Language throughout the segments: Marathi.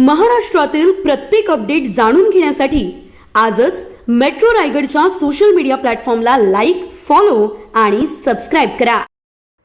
महाराष्ट्रातील प्रत्येक अपडेट जाणून घेण्यासाठी आजच मेट्रो रायगडच्या सोशल मीडिया प्लॅटफॉर्मला लाईक फॉलो आणि सबस्क्राईब करा.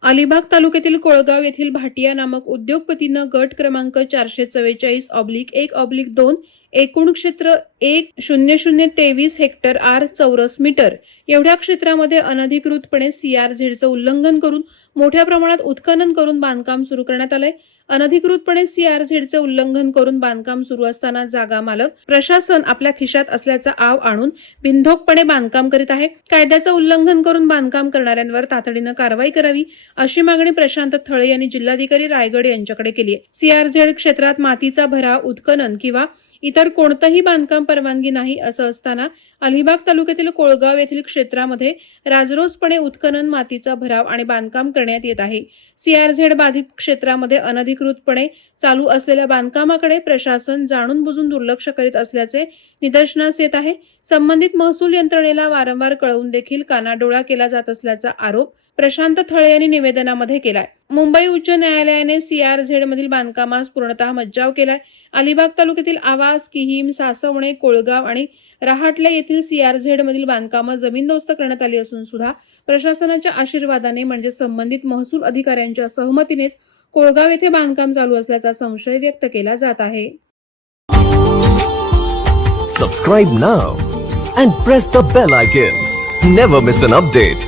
अलिबाग तालुक्यातील कोळगाव येथील भाटिया नामक उद्योगपतीनं गट क्रमांक चारशे चव्वेचाळीस ऑब्लिक एक ऑब्लिक दोन एकूण क्षेत्र एक शून्य शून्य तेवीस हेक्टर आर चौरस मीटर एवढ्या क्षेत्रामध्ये अनधिकृतपणे सीआरझेडचं उल्लंघन करून मोठ्या प्रमाणात उत्खनन करून बांधकाम सुरू करण्यात आलंय. अनधिकृतपणे सीआरझेडचे उल्लंघन करून बांधकाम सुरू असताना जागा मालक प्रशासन आपल्या खिशात असल्याचा आव आणून बिनधोकपणे बांधकाम करीत आहे. कायद्याचं उल्लंघन करून बांधकाम करणाऱ्यांवर तातडीनं कारवाई करावी अशी मागणी प्रशांत थळे यांनी जिल्हाधिकारी रायगड यांच्याकडे केली आहे. सीआरझेड क्षेत्रात मातीचा भराव उत्खनन किंवा इतर कोणतंही बांधकाम परवानगी नाही असं असताना अलिबाग तालुक्यातील कोळगाव येथील क्षेत्रामध्ये राजरोसपणे उत्खनन मातीचा भराव आणि बांधकाम करण्यात येत आहे. सीआरझेड बाधित क्षेत्रामध्ये अनधिकृतपणे चालू असलेल्या बांधकामाकडे प्रशासन जाणून बुजून दुर्लक्ष करीत असल्याचे निदर्शनास येत आहे. संबंधित महसूल यंत्रणेला वारंवार कळवून देखील कानाडोळा केला जात असल्याचा आरोप प्रशांत थळे यांनी निवेदनामध्ये केलाय. मुंबई उच्च न्यायालयाने सीआरझेड मधील बांधकामास पूर्णतः मज्जाव केलाय. अलिबाग तालुक्यातील आवास किहीम सासवणे कोळगाव आणि रहाटले येथील सीआरझेड मधील बांधकामं जमीनदोस्त करण्यात आली असून सुद्धा प्रशासनाच्या आशीर्वादाने म्हणजे संबंधित महसूल अधिकाऱ्यांच्या सहमतीनेच कोळगाव येथे बांधकाम चालू असल्याचा संशय व्यक्त केला जात आहे. Subscribe now and press the bell icon never miss an update